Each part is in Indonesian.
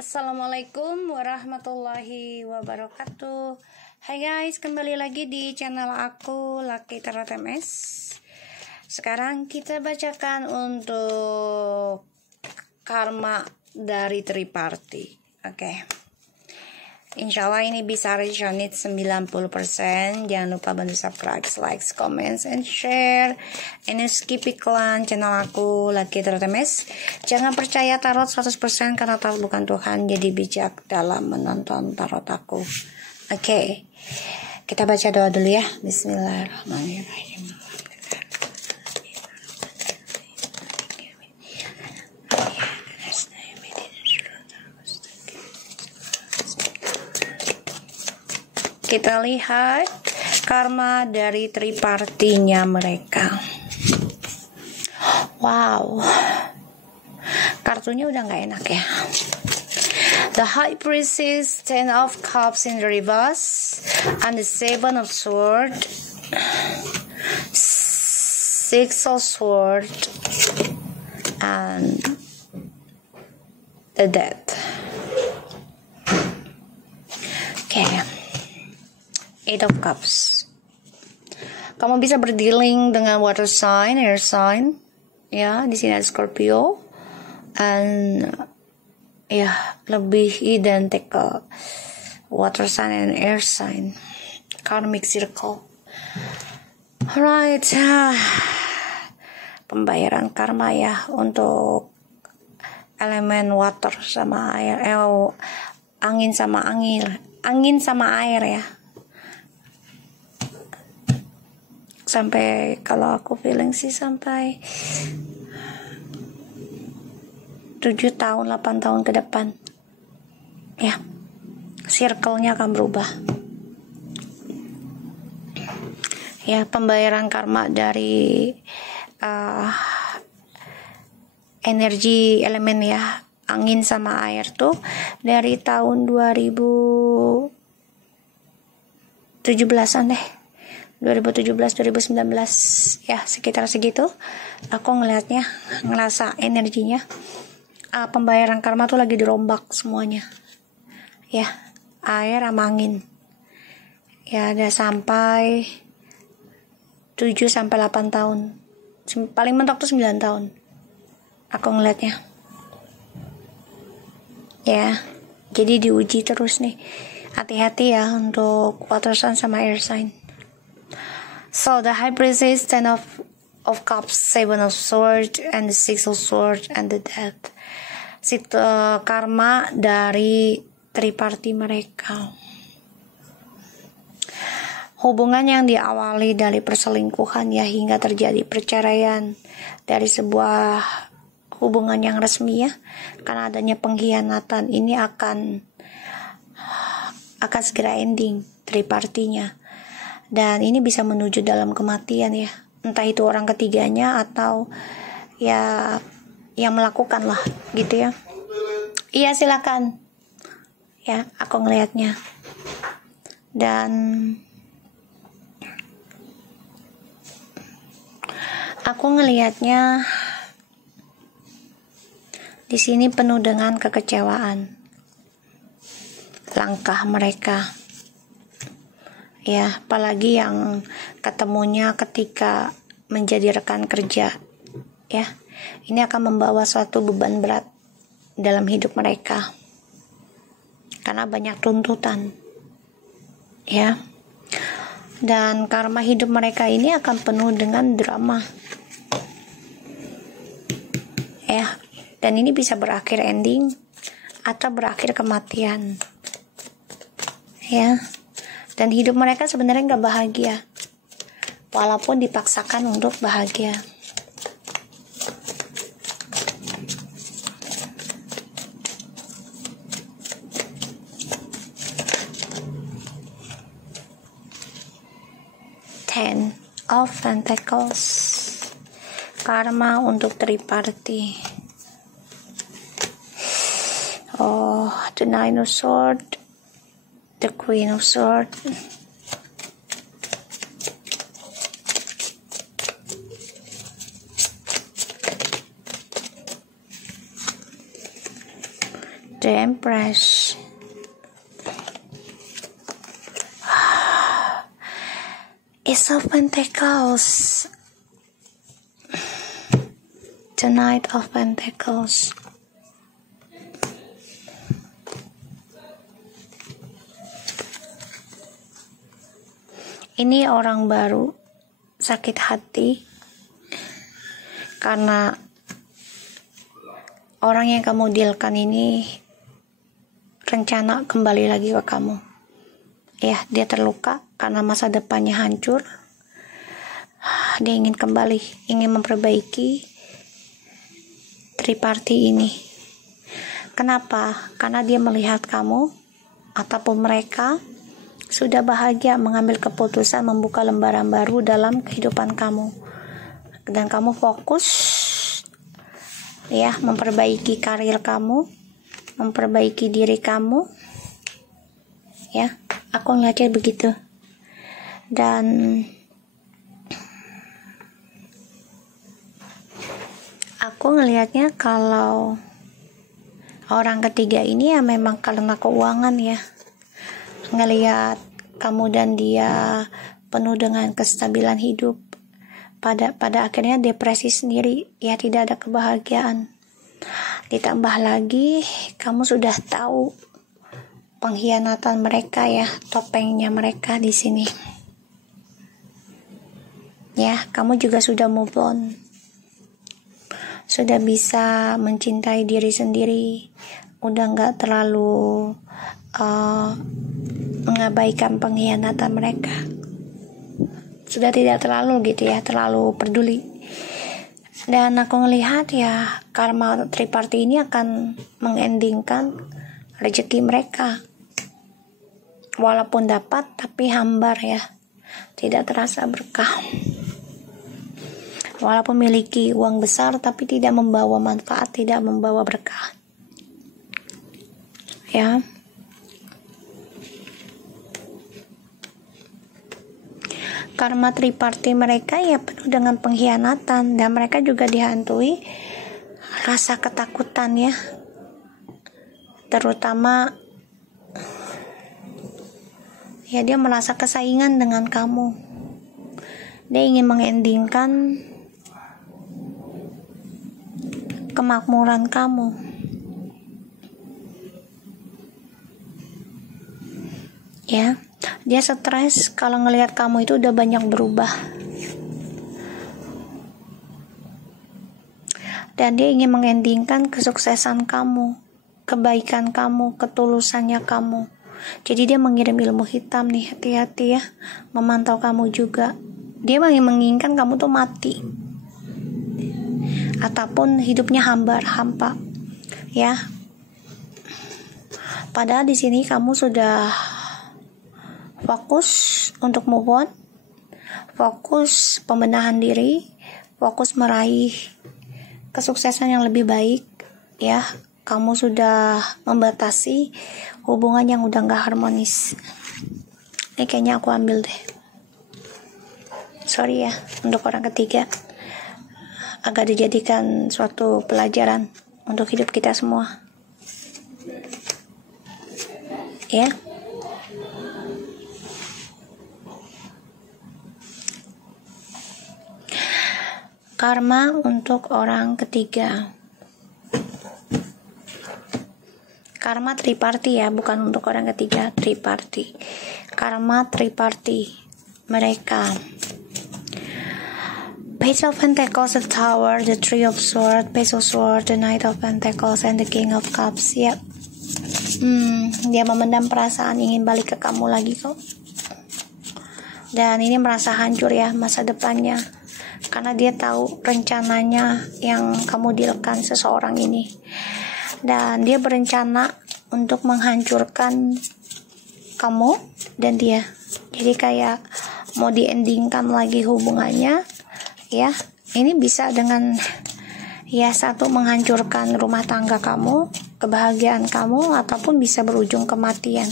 Assalamualaikum warahmatullahi wabarakatuh. Hai guys, kembali lagi di channel aku Lucky Tarot MS. Sekarang kita bacakan untuk karma dari triparty. Oke. Insya Allah ini bisa resonate 90%. Jangan lupa bantu subscribe, like, comments, and share. Ini skip iklan channel aku Lucky Tarot MS. Jangan percaya tarot 100% karena tarot bukan Tuhan. Jadi bijak dalam menonton tarot aku. Oke. Kita baca doa dulu ya. Bismillahirrahmanirrahim. Kita lihat karma dari tripartinya mereka. Wow, kartunya udah nggak enak ya. The High Priestess, Ten of Cups in the reverse, and the Seven of Swords, Six of Swords, and the Death. Oke. Eight of Cups. Kamu bisa berdealing dengan water sign, air sign. Ya, di sini ada Scorpio. And ya, lebih identik ke water sign and air sign. Karmic circle. Alright. Pembayaran karma ya untuk elemen water sama air. Angin sama air ya. Sampai kalau aku feeling sih sampai 7 tahun 8 tahun ke depan ya, circle-nya akan berubah ya. Pembayaran karma dari energi elemen ya, angin sama air tuh dari tahun 2017an deh, 2017 2019 ya, sekitar segitu aku ngerasa energinya pembayaran karma tuh lagi dirombak semuanya ya, air sama angin ya. Ada sampai 7 sampai 8 tahun, paling mentok tuh 9 tahun aku ngelihatnya ya. Jadi diuji terus nih, hati-hati ya untuk water sign sama air sign. So the High Priestess, Ten of Cups, Seven of Swords, and the Six of Swords, and the Death. Karma dari triparti mereka. Hubungan yang diawali dari perselingkuhan ya, hingga terjadi perceraian dari sebuah hubungan yang resmi ya, karena adanya pengkhianatan ini akan segera ending tripartinya. Dan ini bisa menuju dalam kematian ya, entah itu orang ketiganya atau ya yang melakukan lah gitu ya. Iya silakan ya, aku ngelihatnya. Dan aku ngelihatnya di sini penuh dengan kekecewaan langkah mereka ya, apalagi yang ketemunya ketika menjadi rekan kerja ya. Ini akan membawa suatu beban berat dalam hidup mereka karena banyak tuntutan ya. Dan karma hidup mereka ini akan penuh dengan drama ya, dan ini bisa berakhir ending atau berakhir kematian ya. Dan hidup mereka sebenarnya gak bahagia, walaupun dipaksakan untuk bahagia. Ten of Pentacles, karma untuk triparty. Oh, the Nine of Swords, the Queen of Swords, The Empress. Ace of Pentacles. The Knight of Pentacles. Ini orang baru sakit hati karena orang yang kamu dealkan ini rencana kembali lagi ke kamu. Ya, dia terluka karena masa depannya hancur. Dia ingin kembali, ingin memperbaiki triparty ini. Kenapa? Karena dia melihat kamu ataupun mereka sudah bahagia mengambil keputusan membuka lembaran baru dalam kehidupan kamu, dan kamu fokus ya memperbaiki karir kamu, memperbaiki diri kamu ya. Aku ngeliatnya begitu. Dan aku ngelihatnya kalau orang ketiga ini ya memang karena keuangan ya, ngelihat kamu dan dia penuh dengan kestabilan hidup, pada akhirnya depresi sendiri ya, tidak ada kebahagiaan. Ditambah lagi kamu sudah tahu pengkhianatan mereka ya, topengnya mereka di sini ya. Kamu juga sudah move on, sudah bisa mencintai diri sendiri, udah nggak terlalu mengabaikan pengkhianatan mereka, sudah tidak terlalu gitu ya, terlalu peduli. Dan aku ngelihat ya karma triparty ini akan mengendingkan rezeki mereka, walaupun dapat tapi hambar ya, tidak terasa berkah. Walaupun memiliki uang besar tapi tidak membawa manfaat, tidak membawa berkah ya. Karma triparty mereka ya penuh dengan pengkhianatan, dan mereka juga dihantui rasa ketakutan ya, terutama ya dia merasa kesaingan dengan kamu. Dia ingin mengendingkan kemakmuran kamu ya. Dia stres kalau ngelihat kamu itu udah banyak berubah, dan dia ingin mengendingkan kesuksesan kamu, kebaikan kamu, ketulusannya kamu. Jadi dia mengirim ilmu hitam nih, hati-hati ya, memantau kamu juga. Dia menginginkan kamu tuh mati ataupun hidupnya hampa ya. Padahal di sini kamu sudah fokus untuk move on, fokus pembenahan diri, fokus meraih kesuksesan yang lebih baik ya. Kamu sudah membatasi hubungan yang udah gak harmonis. Ini kayaknya aku ambil deh, sorry ya untuk orang ketiga, agar dijadikan suatu pelajaran untuk hidup kita semua ya. Karma untuk orang ketiga. Karma triparty ya, bukan untuk orang ketiga, triparty. Karma triparty mereka. Page of Pentacles, the Tower, the Three of Swords, Page of Swords, the Knight of Pentacles, and the King of Cups. Yep. Dia memendam perasaan ingin balik ke kamu lagi kok. Dan ini merasa hancur ya masa depannya, karena dia tahu rencananya yang kamu dealkan seseorang ini, dan dia berencana untuk menghancurkan kamu dan dia. Jadi kayak mau diendingkan lagi hubungannya ya. Ini bisa dengan ya, satu menghancurkan rumah tangga kamu, kebahagiaan kamu, ataupun bisa berujung kematian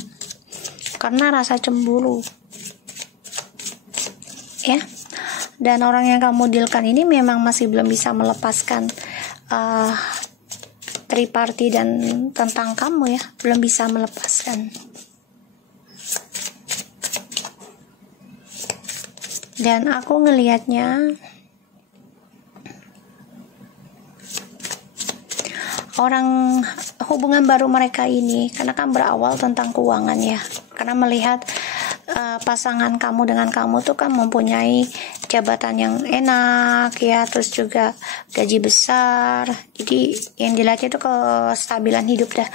karena rasa cemburu ya. Dan orang yang kamu dealkan ini memang masih belum bisa melepaskan triparty dan tentang kamu ya, belum bisa melepaskan. Dan aku ngelihatnya orang hubungan baru mereka ini, karena kan berawal tentang keuangan ya, karena melihat pasangan kamu dengan kamu tuh kan mempunyai jabatan yang enak ya, terus juga gaji besar, jadi yang dilihat itu kestabilan hidup dah.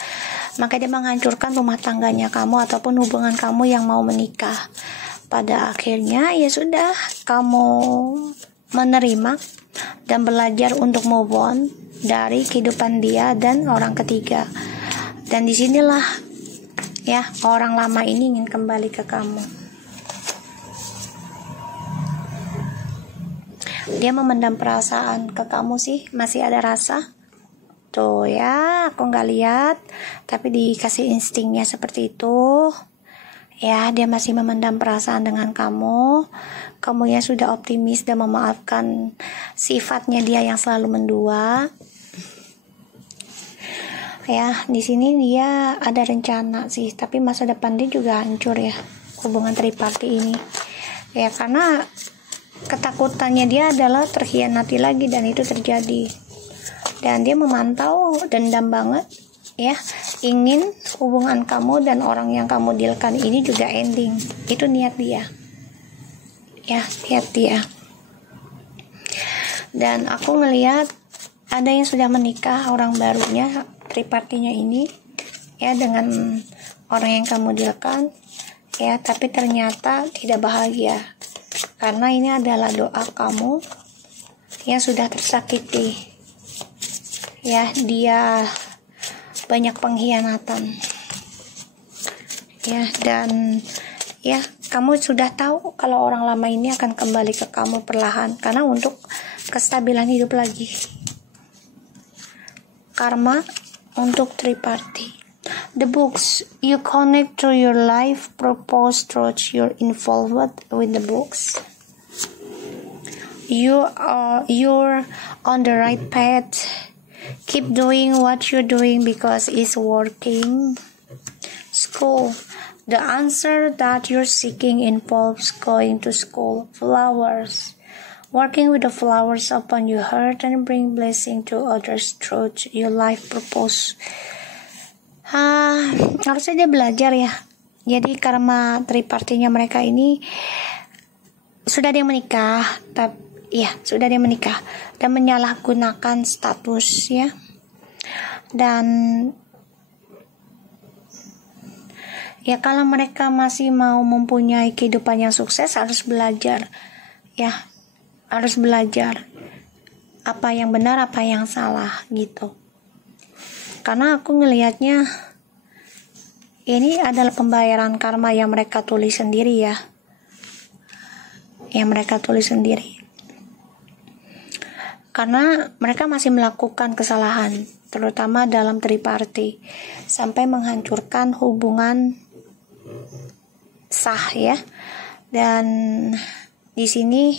Maka dia menghancurkan rumah tangganya kamu ataupun hubungan kamu yang mau menikah. Pada akhirnya ya sudah, kamu menerima dan belajar untuk move on dari kehidupan dia dan orang ketiga. Dan disinilah ya, orang lama ini ingin kembali ke kamu. Dia memendam perasaan ke kamu sih, masih ada rasa. Tuh ya, aku nggak lihat, tapi dikasih instingnya seperti itu. Ya, dia masih memendam perasaan dengan kamu. Kamu ya sudah optimis dan memaafkan sifatnya dia yang selalu mendua. Ya, di sini dia ada rencana sih, tapi masa depan dia juga hancur ya, hubungan triparty ini. Ya, karena ketakutannya dia adalah terkhianati lagi, dan itu terjadi. Dan dia memantau, dendam banget ya, ingin hubungan kamu dan orang yang kamu dealkan ini juga ending. Itu niat dia ya, niat dia. Dan aku ngelihat ada yang sudah menikah, orang barunya tripartinya ini ya, dengan orang yang kamu dealkan ya, tapi ternyata tidak bahagia, karena ini adalah doa kamu yang sudah tersakiti ya. Dia banyak pengkhianatan ya, dan ya kamu sudah tahu kalau orang lama ini akan kembali ke kamu perlahan, karena untuk kestabilan hidup lagi. Karma untuk triparty. The books you connect to your life purpose through your involvement with the books. You're on the right path. Keep doing what you're doing because it's working. School. The answer that you're seeking involves going to school. Flowers. Working with the flowers upon your heart and bring blessing to others through your life purpose. Harusnya dia belajar ya. Jadi karma tripartinya mereka ini sudah dia menikah, sudah dia menikah dan menyalahgunakan status ya. Dan ya, kalau mereka masih mau mempunyai kehidupan yang sukses, harus belajar ya, harus belajar apa yang benar, apa yang salah gitu. Karena aku ngelihatnya ini adalah pembayaran karma yang mereka tulis sendiri ya, yang mereka tulis sendiri. Karena mereka masih melakukan kesalahan, terutama dalam triparty, sampai menghancurkan hubungan sah ya. Dan di sini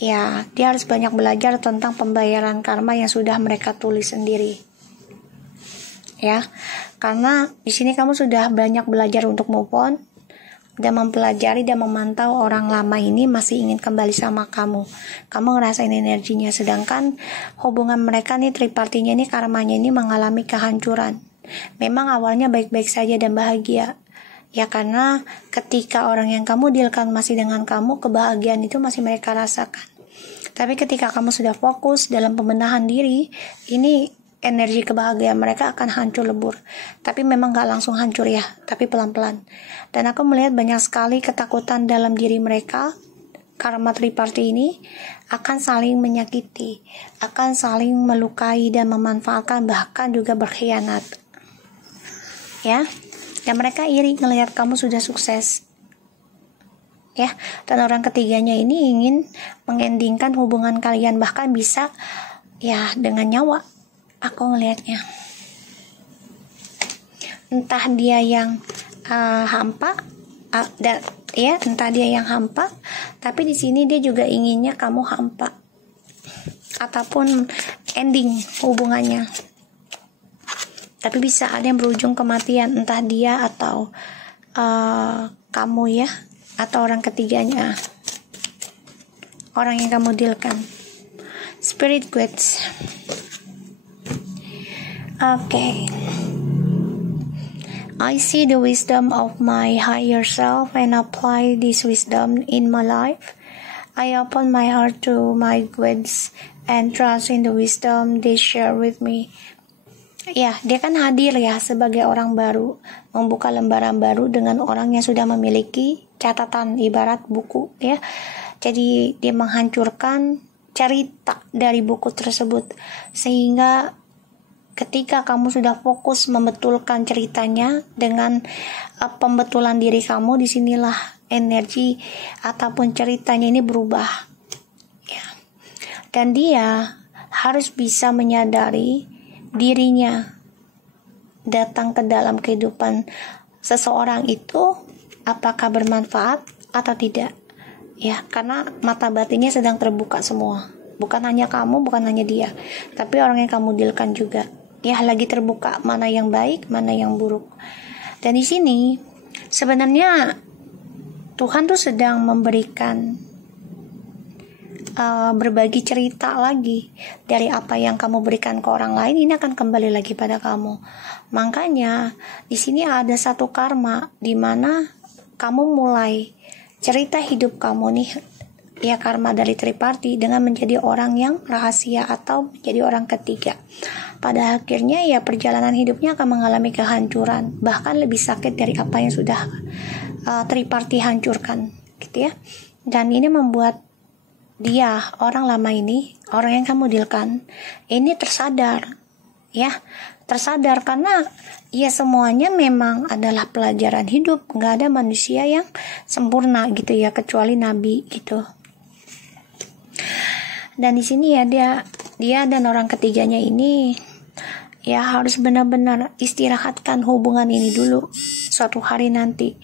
ya, dia harus banyak belajar tentang pembayaran karma yang sudah mereka tulis sendiri ya. Karena di sini kamu sudah banyak belajar untuk move on dan mempelajari dan memantau orang lama ini masih ingin kembali sama kamu. Kamu ngerasain energinya, sedangkan hubungan mereka nih, tripartinya ini, karmanya ini mengalami kehancuran. Memang awalnya baik-baik saja dan bahagia ya, karena ketika orang yang kamu dealkan masih dengan kamu, kebahagiaan itu masih mereka rasakan. Tapi ketika kamu sudah fokus dalam pembenahan diri, ini energi kebahagiaan mereka akan hancur lebur. Tapi memang gak langsung hancur ya, tapi pelan-pelan. Dan aku melihat banyak sekali ketakutan dalam diri mereka. Karma triparty ini akan saling menyakiti, akan saling melukai dan memanfaatkan, bahkan juga berkhianat ya. Dan mereka iri melihat kamu sudah sukses ya. Dan orang ketiganya ini ingin mengendingkan hubungan kalian, bahkan bisa ya dengan nyawa. Aku ngelihatnya entah dia yang hampa entah dia yang hampa, tapi di sini dia juga inginnya kamu hampa ataupun ending hubungannya tapi bisa ada yang berujung kematian, entah dia atau kamu ya, atau orang ketiganya, orang yang kamu dealkan. Spirit guides. Okay. I see the wisdom of my higher self and apply this wisdom in my life. I open my heart to my guides and trust in the wisdom they share with me. Ya, dia kan hadir ya sebagai orang baru, membuka lembaran baru dengan orang yang sudah memiliki catatan ibarat buku ya. Jadi dia menghancurkan cerita dari buku tersebut, sehingga ketika kamu sudah fokus membetulkan ceritanya dengan pembetulan diri kamu, disinilah energi ataupun ceritanya ini berubah ya. Dan dia harus bisa menyadari dirinya datang ke dalam kehidupan seseorang itu apakah bermanfaat atau tidak ya, karena mata batinnya sedang terbuka semua, bukan hanya kamu, bukan hanya dia, tapi orang yang kamu dealkan juga ya, lagi terbuka mana yang baik, mana yang buruk. Dan di sini sebenarnya Tuhan tuh sedang memberikan berbagi cerita lagi dari apa yang kamu berikan ke orang lain, ini akan kembali lagi pada kamu. Makanya di sini ada satu karma di mana kamu mulai cerita hidup kamu nih ya, karma dari triparti dengan menjadi orang yang rahasia atau menjadi orang ketiga. Pada akhirnya ya perjalanan hidupnya akan mengalami kehancuran, bahkan lebih sakit dari apa yang sudah triparti hancurkan gitu ya. Dan ini membuat dia, orang lama ini, orang yang kamu dealkan ini tersadar ya, tersadar karena ya semuanya memang adalah pelajaran hidup, nggak ada manusia yang sempurna gitu ya, kecuali nabi gitu. Dan di sini ya dia dan orang ketiganya ini ya harus benar-benar istirahatkan hubungan ini dulu. Suatu hari nanti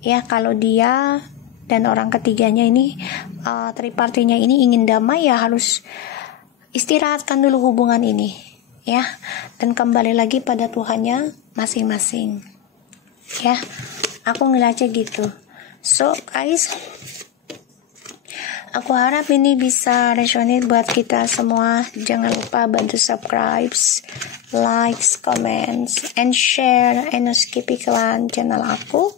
ya, kalau dia dan orang ketiganya ini tripartinya ini ingin damai, ya harus istirahatkan dulu hubungan ini ya, dan kembali lagi pada Tuhannya masing-masing ya. Aku ngeliatnya gitu. So guys, aku harap ini bisa resonate buat kita semua. Jangan lupa bantu subscribe, likes, comments, and share, and skip iklan channel aku,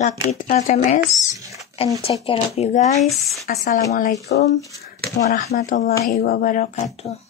Lucky TMS, and take care of you guys. Assalamualaikum warahmatullahi wabarakatuh.